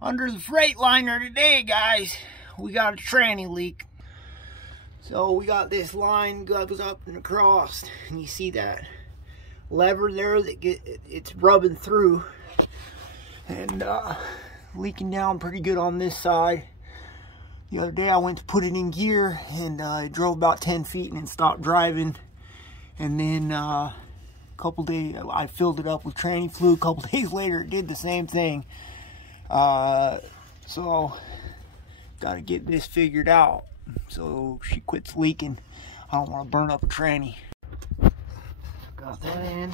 Under the Freightliner today, guys, we got a tranny leak. So we got this line goes up and across, and you see that lever there that it's rubbing through and leaking down pretty good on this side. The other day I went to put it in gear and I drove about 10 feet and then stopped driving. And then a couple days I filled it up with tranny fluid. A couple days later it did the same thing. So got to get this figured out so she quits leaking. I don't want to burn up a tranny. Got that in,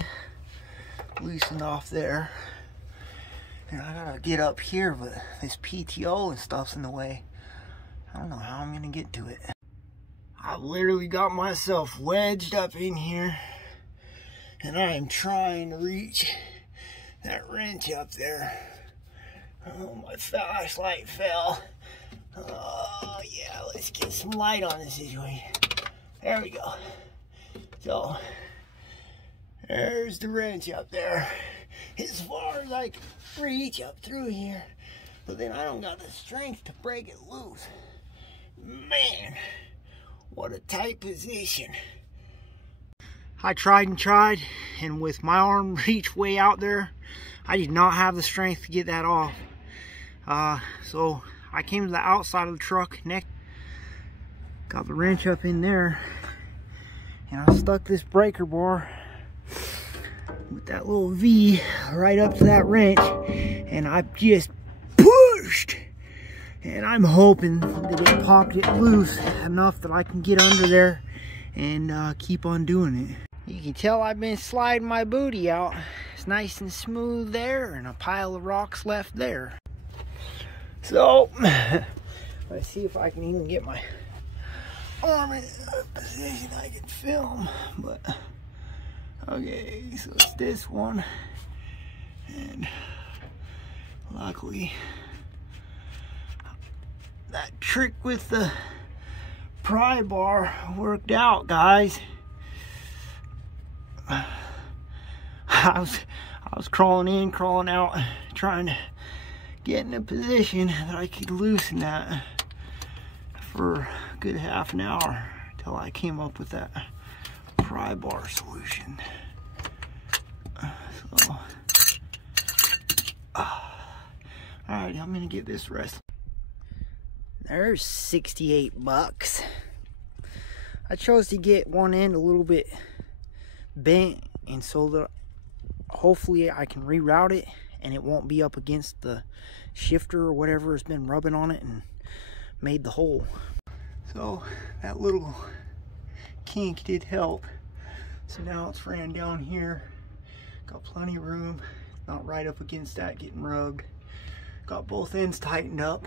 loosened off there, and I gotta get up here, but this PTO and stuff's in the way. I don't know how I'm gonna get to it. I've literally got myself wedged up in here, and I am trying to reach that wrench up there. Oh, my flashlight fell. Oh yeah, let's get some light on this situation. There we go. So there's the wrench up there, as far as I can reach up through here, but then I don't got the strength to break it loose. Man, what a tight position. I tried and tried, and with my arm reached way out there, I did not have the strength to get that off. So I came to the outside of the truck, got the wrench up in there, and I stuck this breaker bar with that little V right up to that wrench, and I just pushed, and I'm hoping that it popped it loose enough that I can get under there and keep on doing it. You can tell I've been sliding my booty out. It's nice and smooth there, and a pile of rocks left there. So let's see if I can even get my arm in a position I can film. But okay, so it's this one, and luckily that trick with the pry bar worked out, guys. I was crawling in, crawling out, trying to get in a position that I could loosen that for a good half an hour until I came up with that pry bar solution. Alright, I'm gonna get this rest. There's 68 bucks. I chose to get one end a little bit bent, and so that hopefully I can reroute it and it won't be up against the shifter or whatever has been rubbing on it and made the hole. So that little kink did help. So now it's ran down here. Got plenty of room. Not right up against that getting rubbed. Got both ends tightened up.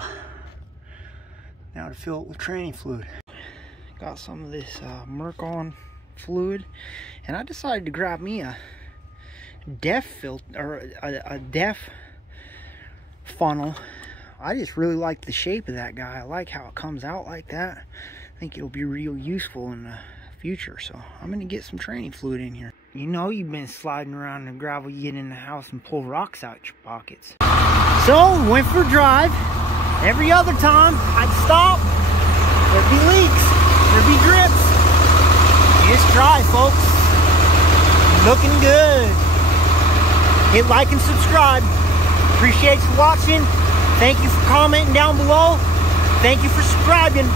Now to fill it with tranny fluid. Got some of this Mercon fluid, and I decided to grab me a def filter, or a def funnel. I just really like the shape of that guy. I like how it comes out like that. I think it'll be real useful in the future, so I'm gonna get some tranny fluid in here. You know you've been sliding around in the gravel, you get in the house and pull rocks out your pockets. So went for a drive. Every other time I'd stop, there'd be leaks, there'd be drips. Just try, folks. Looking good. Hit like and subscribe. Appreciate you watching. Thank you for commenting down below. Thank you for subscribing.